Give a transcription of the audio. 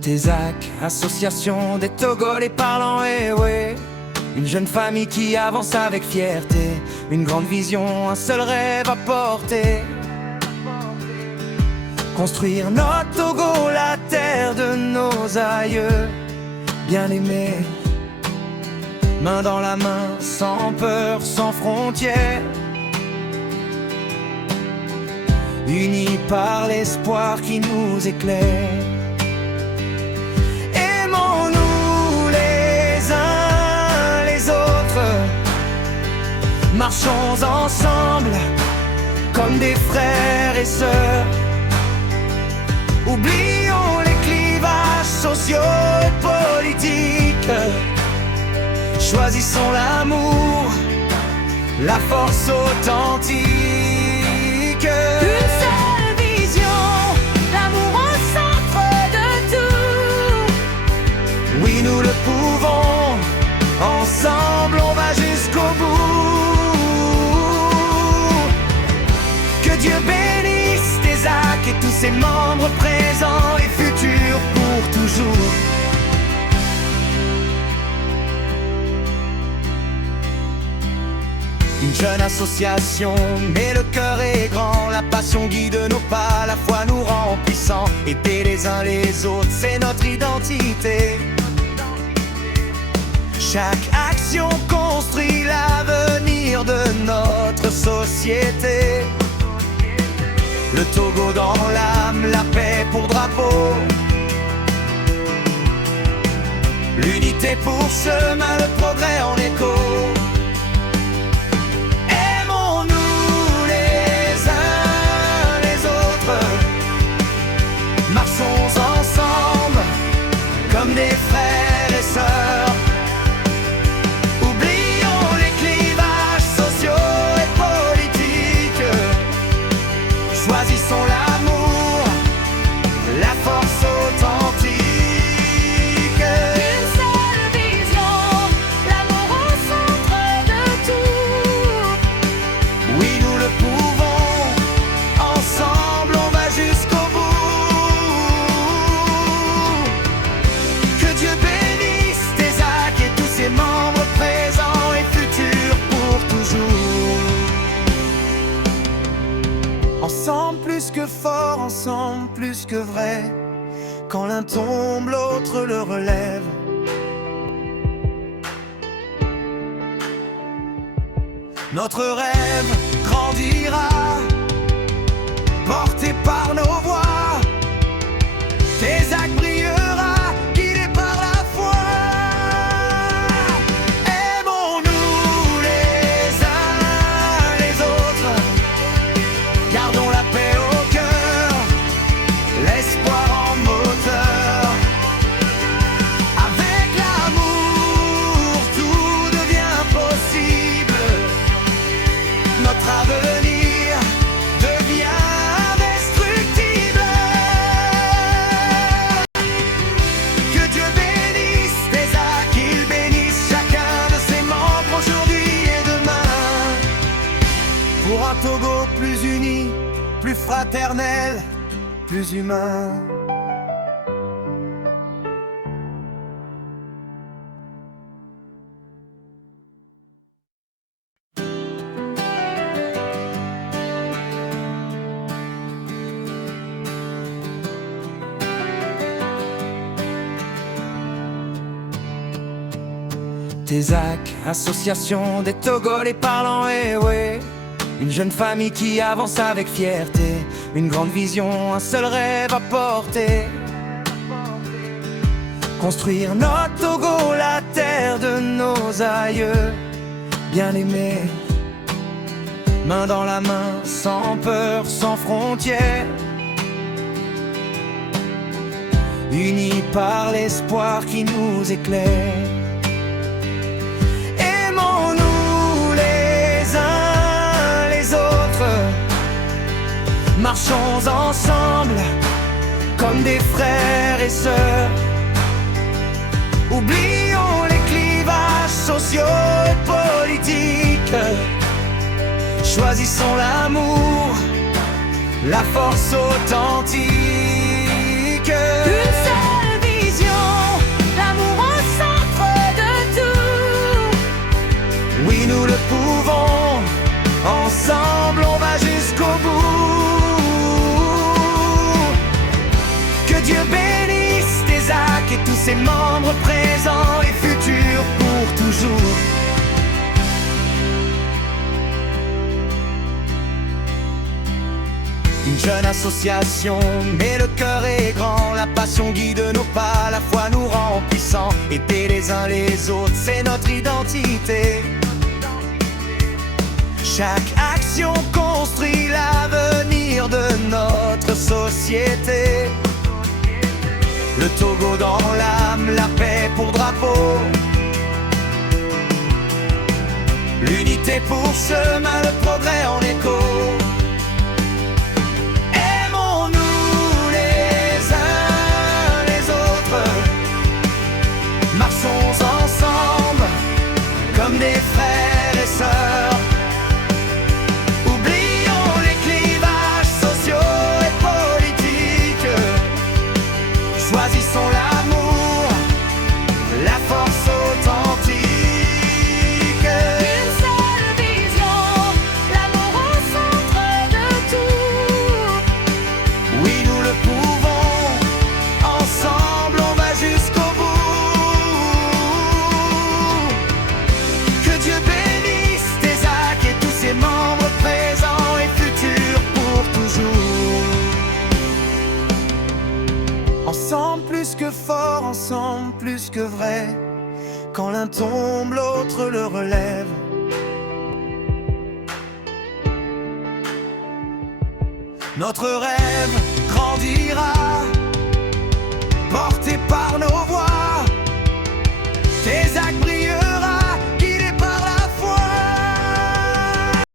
TESAC, association des Togolais parlants, et ouais, une jeune famille qui avance avec fierté, une grande vision, un seul rêve à porter. Construire notre Togo, la terre de nos aïeux bien-aimés, main dans la main, sans peur, sans frontières, unis par l'espoir qui nous éclaire. Aimons-nous les uns les autres, marchons ensemble comme des frères et sœurs. Oublions les clivages sociaux et politiques, choisissons l'amour, la force authentique. Une seule vision, l'amour au centre de tout. Oui, nous le pouvons, ensemble on va jusqu'au bout. Que Dieu bénisse TESAC et tous ses membres présents et futurs pour toujours. Une jeune association, mais le cœur est grand. La passion guide nos pas, la foi nous rend puissants. Aider les uns les autres, c'est notre identité. Chaque action construit l'avenir de notre société. Le Togo dans l'âme, la paix pour drapeau, l'unité pour chemin, le progrès en écho. Aimons-nous les uns les autres, marchons ensemble comme des frères et sœurs. Oublions les clivages sociaux et politiques, choisissons l'amour, la force authentique. Une seule vision, l'amour au centre de tout. Oui, nous le pouvons, ensemble on va jusqu'au bout. Que Dieu bénisse TESAC et tous ses membres présents et futurs pour toujours. Ensemble plus que fort, ensemble plus que vrai. Quand l'un tombe, l'autre le relève. Notre rêve grandira, porté par nos voix. TESAC brillera, guidé par la foi. Aimons-nous les uns les autres, gardons la paix au cœur, l'espoir en moteur. Avec l'amour, tout devient possible. Notre avenir devient indestructible. Que Dieu bénisse TESAC, qu'il bénisse chacun de ses membres aujourd'hui et demain. Pour un Togo plus uni, plus fraternel, plus humain. TESAC, association des Togolais parlants, et ouais, une jeune famille qui avance avec fierté, une grande vision, un seul rêve à porter. Construire notre Togo, la terre de nos aïeux bien-aimés, main dans la main, sans peur, sans frontières, unis par l'espoir qui nous éclaire. Aimons-nous les uns les autres, marchons ensemble comme des frères et sœurs. Oublions les clivages sociaux et politiques, choisissons l'amour, la force authentique. Une seule Oui, nous le pouvons, ensemble on va jusqu'au bout. Que Dieu bénisse Tézac et tous ses membres présents et futurs pour toujours. Une jeune association, mais le cœur est grand. La passion guide nos pas, la foi nous rend puissants. Aider les uns les autres, c'est notre identité. Chaque action construit l'avenir de notre société. Le Togo dans l'âme, la paix pour drapeau. L'unité pour chemin, le progrès en écho. Marchons ensemble comme des frères et sœurs. Oublions les clivages sociaux et politiques. Choisissons l'amour, la force authentique. Une seule vision, l'amour au centre de tout. Oui, nous le pouvons, ensemble on va jusqu'au bout. Dieu bénisse Tézac et tous ses membres présents et futurs pour toujours. Ensemble plus que fort, ensemble plus que vrai. Quand l'un tombe, l'autre le relève. Notre rêve grandira.